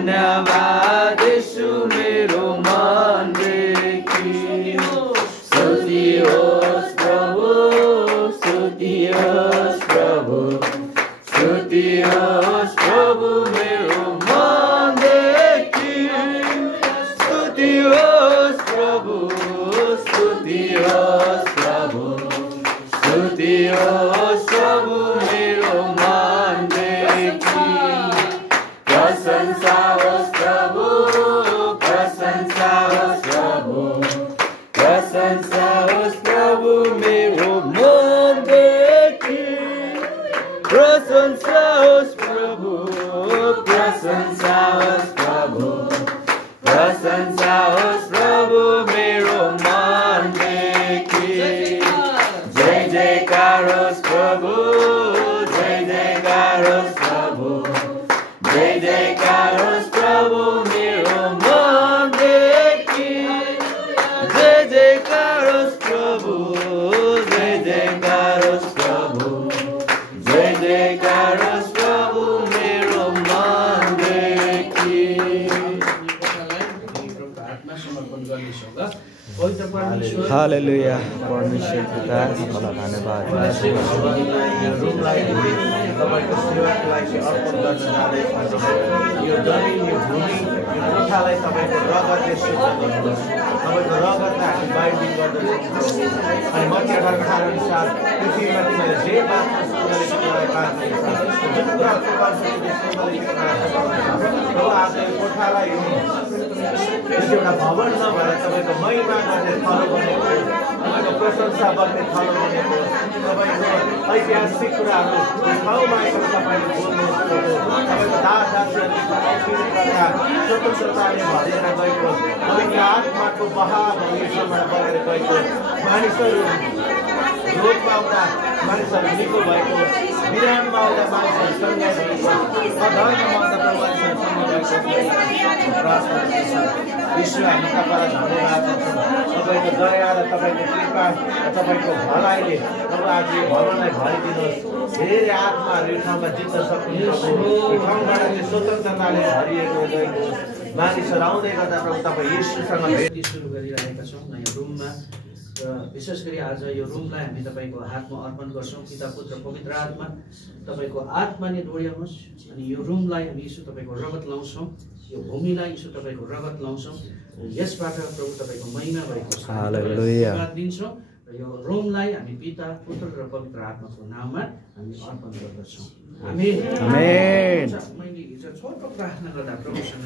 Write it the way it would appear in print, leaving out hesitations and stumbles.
धन्यवाद यीशु मेरो मनदेखि स्तुति होस् प्रभु स्तुति होस् प्रभु स्तुति होस् प्रभु मेरो मनदेखि स्तुति होस् प्रभु स्तुति होस् प्रभु स्तुति होस् प्रभु मेरो मनदेखि प्रशंसा होस् प्रभु प्रशंसा होस् प्रभु प्रशंसा होस् प्रभु मेरो मनदेखि प्रशंसा होस् प्रभु प्रशंसा होस् प्रभु प्रशंसा होस् प्रभु मेरो मनदेखि जय जयकार होस् प्रभु जय जयकार होस् प्रभु जय जयकार होस् प्रभु मेरो मनदेखि जय जयकार होस् प्रभु जय जयकार होस् प्रभु जय जयकार होस् प्रभु मेरो मनदेखि हालेलुया परमेश्वर पिता तपाईँलाई धन्यवाद यो रुमलाई तपाईँको सेवाको लागि अर्पण गर्न जाँदैछ यो जमिन यो भूमि यो कोठालाई तपाईँको रगतले शुद्ध गर्नुहोस् तपाईँको रगतलाई हामी बाइन्डिङ गर्दछौँ अनि मध्य अनुसार पृथ्वीमा तिमीले जे बाँच्न सुन्नलाई जुन कुरा आज यो कोठालाई एउटा भवन नभएर तपाईँको महिमा गर्ने थलो बनेको तपाईँको प्रशंसा गर्ने थलो बनेको तपाईँको ऐतिहासिक कुराहरू ठाउँमा आएको तपाईँले बोल्नुहोस् तपाईँको दासदासीहरूले स्वतन्त्रताले भरेर गएको तपाईँको आत्माको बहाव विश्वबाट बगेर गएको मानिसहरू रोगमा आउँदा मानिसहरू निको भएको बिराममा आउँदा मानिसहरू सङ्घर्ष भएको अधर्ममा आउँदा मानिसहरू विश्व हामी तपाईँलाई धन्यवाद दिन्छौँ तपाईँको दया र तपाईँको कृपा र तपाईँको भलाइले तपाईँ आज यो भवनलाई भरिदिनुहोस् धेरै आत्माहरू यो ठाउँमा जित्न सक्नुहुन्छ यो ठाउँबाट चाहिँ स्वतन्त्रताले भरिएको गएको मानिसहरू आउँदै गर्दा प्रभु तपाईँ यीशुसँग भेट सुरु गरिरहेका छौँ नयाँ रुममा र विशेष गरी आज यो रुमलाई हामी तपाईँको हातमा अर्पण गर्छौँ पिता पुत्र पवित्र आत्मा तपाईँको आत्माले डोर्याउनुहोस् अनि यो रुमलाई हामी यीशु तपाईँको रगत लाउँछौँ यो भूमिलाई यीशु तपाईँको रगत लाउँछौँ यसबाट प्रभु तपाईँको महिमा भएको छ धन्यवाद दिन्छौँ र यो रुमलाई हामी पिता पुत्र र पवित्र आत्माको नाममा हामी अर्पण गर्दछौँ आमेन। मैले हिजो छोटो प्रार्थना गर्दा प्रभुसँग